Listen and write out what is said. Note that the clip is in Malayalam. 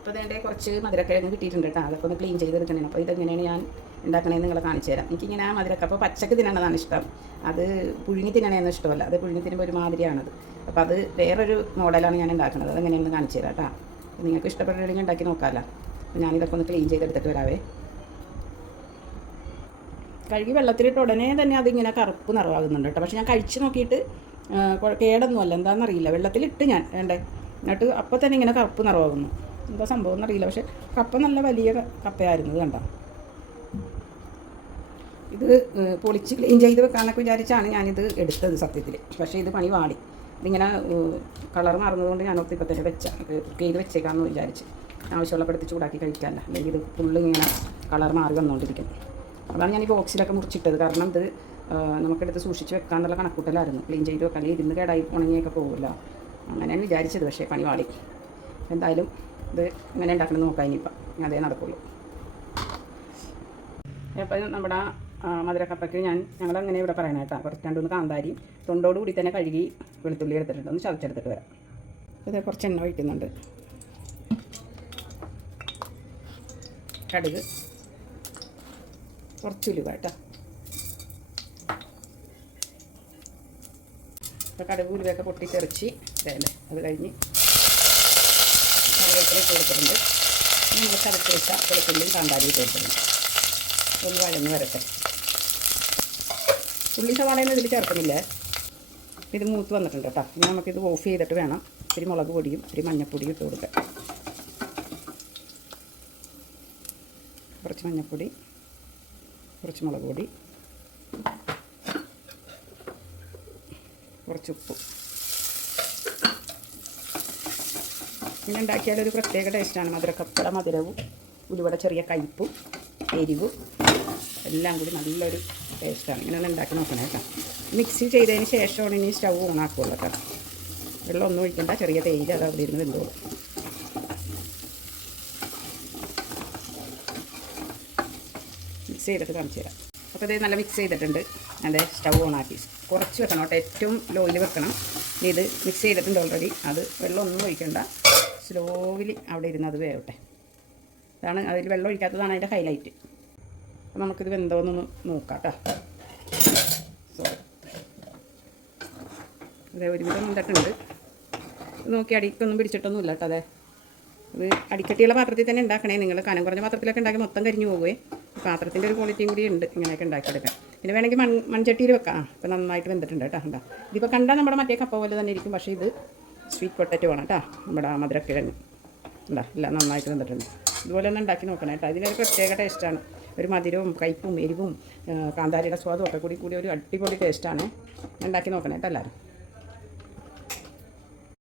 അപ്പോൾ അതിന്റെ കുറച്ച് മധുരക്കിഴങ്ങ് കിട്ടിയിട്ടുണ്ട് കേട്ടോ. അതൊക്കെ ഒന്ന് ക്ലീൻ ചെയ്തെടുക്കണേ അപ്പോൾ ഇതെങ്ങനെയാണ് ഞാൻ ഉണ്ടാക്കണേന്ന് നിങ്ങളെ കാണിച്ചു തരാം. എനിക്കിങ്ങനെ മധുരക്ക അപ്പോൾ പച്ചക്ക് തിന്നണതാണ് ഇഷ്ടം. അത് പുഴുങ്ങി തിന്നണേന്ന് ഇഷ്ടമല്ല. അത് പുഴുങ്ങി തിന്നുമ്പോൾ ഒരു മാതിരിയാണത് അപ്പോൾ അത് വേറൊരു മോഡലാണ് ഞാൻ ഉണ്ടാക്കുന്നത്. അതെങ്ങനെയാണെന്ന് കാണിച്ചു തരാം കേട്ടോ. നിങ്ങൾക്ക് ഇഷ്ടപ്പെട്ടിട്ടുണ്ടെങ്കിൽ ഉണ്ടാക്കി നോക്കാമല്ലോ അപ്പോൾ ഞാനിതൊക്കെ ഒന്ന് ക്ലീൻ ചെയ്തെടുത്തിട്ട് വരാവേ. കഴുകി വെള്ളത്തിലിട്ട് ഉടനെ തന്നെ അതിങ്ങനെ കറുപ്പ് നിറവാകുന്നുണ്ട് കേട്ടോ. പക്ഷെ ഞാൻ കഴിച്ച് നോക്കിയിട്ട് കേടൊന്നുമല്ല. എന്താണെന്നറിയില്ല. വെള്ളത്തിലിട്ട് ഞാൻ വേണ്ടേ? എന്നിട്ട് അപ്പോൾ തന്നെ ഇങ്ങനെ കറുപ്പ് നിറവാകുന്നു. എന്താ സംഭവം എന്നറിയില്ല. പക്ഷെ കപ്പ നല്ല വലിയ കപ്പയായിരുന്നു കണ്ട? ഇത് പൊളിച്ച് ക്ലീൻ ചെയ്ത് വെക്കാമെന്നൊക്കെ വിചാരിച്ചാണ് ഞാനിത് എടുത്തത് സത്യത്തിൽ പക്ഷേ ഇത് പണി വാടി. ഇതിങ്ങനെ കളർ മാറുന്നതുകൊണ്ട് ഞാൻ ഒത്തിരി തന്നെ വെച്ച ക്ലീൻ വെച്ചേക്കാമെന്ന് വിചാരിച്ച്. ആവശ്യമുള്ളപ്പെടുത്തി ചൂടാക്കി കഴിക്കാമല്ല അല്ലെങ്കിൽ ഇത് ഫുള്ള് ഇങ്ങനെ കളർ മാറി വന്നുകൊണ്ടിരിക്കും അതാണ് ഞാൻ ഈ ബോക്സിലൊക്കെ മുറിച്ചിട്ടത്. കാരണം ഇത് നമുക്കെടുത്ത് സൂക്ഷിച്ച് വെക്കാനുള്ള കണക്കൂട്ടലായിരുന്നു. ക്ലീൻ ചെയ്ത് വെക്കാൻ ഇരുന്ന് കേടായി ഉണങ്ങിയൊക്കെ പോകില്ല അങ്ങനെയാണ് വിചാരിച്ചത്. പക്ഷേ പണി വാടി. എന്തായാലും ഇത് ഇങ്ങനെ ഉണ്ടാക്കണമെന്ന് നോക്കാം ഇനിയിപ്പം. അതേ നടക്കുള്ളൂ. അപ്പം നമ്മുടെ മധുരക്കപ്പയ്ക്ക് ഞാൻ ഞങ്ങളങ്ങനെ ഇവിടെ പറയണ കേട്ടോ. കുറച്ച് രണ്ടുമൂന്ന് കാന്താരി തൊണ്ടോട് കൂടി തന്നെ കഴുകി വെളുത്തുള്ളി എടുത്തിട്ടുണ്ട്. ഒന്ന് ചതച്ചെടുത്തിട്ട് വരാം. ഇത് കുറച്ച് എണ്ണ ഒഴിക്കുന്നുണ്ട്. കടുക്. കുറച്ച് ഉലുവ കേട്ടോ. അപ്പോൾ കടുക് ഉലുവയൊക്കെ പൊട്ടിത്തെറിച്ച് ഇതല്ലേ അത് കഴിഞ്ഞ് ഇട്ട് കൊടുത്തിട്ടുണ്ട്. നമ്മൾ ചതച്ച് വെച്ച വെളുത്തുള്ളിയും കാന്താരി ഇട്ട് കൊടുത്തിട്ടുണ്ട്. ഒന്ന് വഴന്ന് വരട്ടെ. ഉള്ളി സവാളയൊന്നും ഇതിൽ ചേർക്കുന്നില്ല? ഇത് മൂത്ത് വന്നിട്ടുണ്ട് കേട്ടോ. ഇനി നമുക്കിത് ഓഫ് ചെയ്തിട്ട് വേണം. ഇത്തിരി മുളക് പൊടിയും ഇത്തിരി മഞ്ഞൾപ്പൊടിയും ഇട്ട് കൊടുക്കാം കുറച്ച് മഞ്ഞൾപ്പൊടി കുറച്ച് മുളക് പൊടി കുറച്ച് ഉപ്പ്. ഇങ്ങനെ ഉണ്ടാക്കിയാൽ ഒരു പ്രത്യേക ടേസ്റ്റാണ് മധുരക്കപ്പട മധുരവും ഉലുവട ചെറിയ കയ്പ്പും എരിവും എല്ലാം കൂടി നല്ലൊരു ടേസ്റ്റാണ് ഇങ്ങനെ ഉണ്ടാക്കി നോക്കണേ കേട്ടോ. മിക്സി ചെയ്തതിന് ശേഷമാണ് ഇനി സ്റ്റൗ ഓൺ ആക്കുള്ളൂ കേട്ടോ. വെള്ളം ഒന്നും ഒഴിക്കണ്ട. ചെറിയ തേയില അത് അവിടെ ഇരുന്ന് വെന്തോളും. മിക്സ് ചെയ്തിട്ട് കാണിച്ചു തരാം. അപ്പോൾ ഇത് നല്ല മിക്സ് ചെയ്തിട്ടുണ്ട്. അതെ സ്റ്റൗ ഓൺ ആക്കി. കുറച്ച് വെക്കണം കേട്ടോ. ഏറ്റവും ലോയിൽ വെക്കണം. ഇത് മിക്സ് ചെയ്തിട്ടുണ്ട് ഓൾറെഡി അത് വെള്ളം ഒന്നും ഒഴിക്കണ്ട. സ്ലോവിലി അവിടെ ഇരുന്നത് വേവട്ടെ. ഇതാണ് അതിൽ വെള്ളം ഒഴിക്കാത്തതാണ് അതിന്റെ ഹൈലൈറ്റ് അപ്പോൾ നമുക്കിത് വെന്തോന്നൊന്ന് നോക്കാം കേട്ടോ അതെ ഒരുവിധം നിന്നിട്ടുണ്ട് ഇത് നോക്കി അടിക്കൊന്നും പിടിച്ചിട്ടൊന്നുമില്ല കേട്ടോ അതെ. ഇത് അടിക്കട്ടിയുള്ള പാത്രത്തിൽ തന്നെ ഉണ്ടാക്കണേ. നിങ്ങൾ കനം കുറഞ്ഞ പാത്രത്തിലൊക്കെ ഉണ്ടാക്കി മൊത്തം കരിഞ്ഞു പോകുവേ പാത്രത്തിന്റെ ഒരു ക്വാളിറ്റിയും കൂടി ഉണ്ട് ഇങ്ങനെയൊക്കെ ഉണ്ടാക്കിയെടുക്കാൻ. പിന്നെ വേണമെങ്കിൽ മൺ മൺചട്ടിയിൽ വെക്കാം. ഇപ്പം നന്നായിട്ട് വെന്തിട്ടുണ്ട് കേട്ടോ ഇതിപ്പോൾ കണ്ടാൽ നമ്മുടെ മറ്റേ കപ്പ പോലെ തന്നെ ഇരിക്കും. പക്ഷേ ഇത് സ്വീറ്റ് പൊട്ടറ്റോ ആണ് കേട്ടോ. നമ്മുടെ ആ മധുരക്കിഴങ്ങ്. എന്താ ഇല്ല നന്നായിട്ട് വന്നിട്ടുണ്ട്. ഇതുപോലെ ഒന്ന് ഉണ്ടാക്കി നോക്കണം കേട്ടോ. ഇതിനൊരു പ്രത്യേക ടേസ്റ്റാണ് ഒരു മധുരവും കയ്പും എരിവും കാന്താരിയുടെ സ്വാദും ഒക്കെ കൂടി കൂടി ഒരു അടിപൊളി ടേസ്റ്റാണ് ഉണ്ടാക്കി നോക്കണം കേട്ടോ എല്ലാവരും.